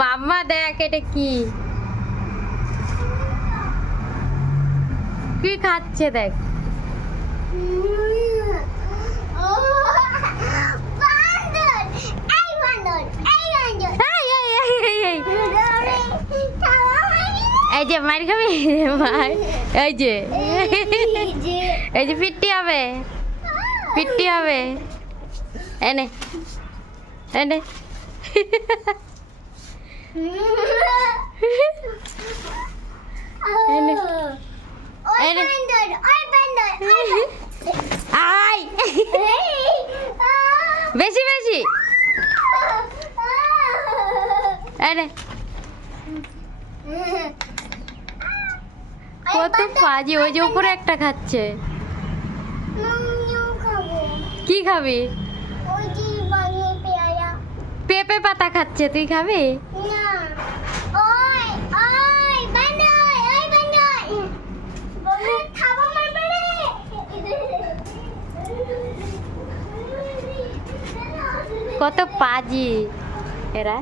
মাম্মা দেখ এটা কি? কি খাচ্ছে দেখ? এই, যে মার খাবি? মার। এই যে। এই যে পিট্টি হবে। পিট্টি হবে। এনে এনে বেশি বেশি। এনে কত পাজি ওই যে উপরে একটা খাচ্ছে। কি খাবি? পেঁপে পাতা খাচ্ছে তুই খাবি? কত পাজি এরা।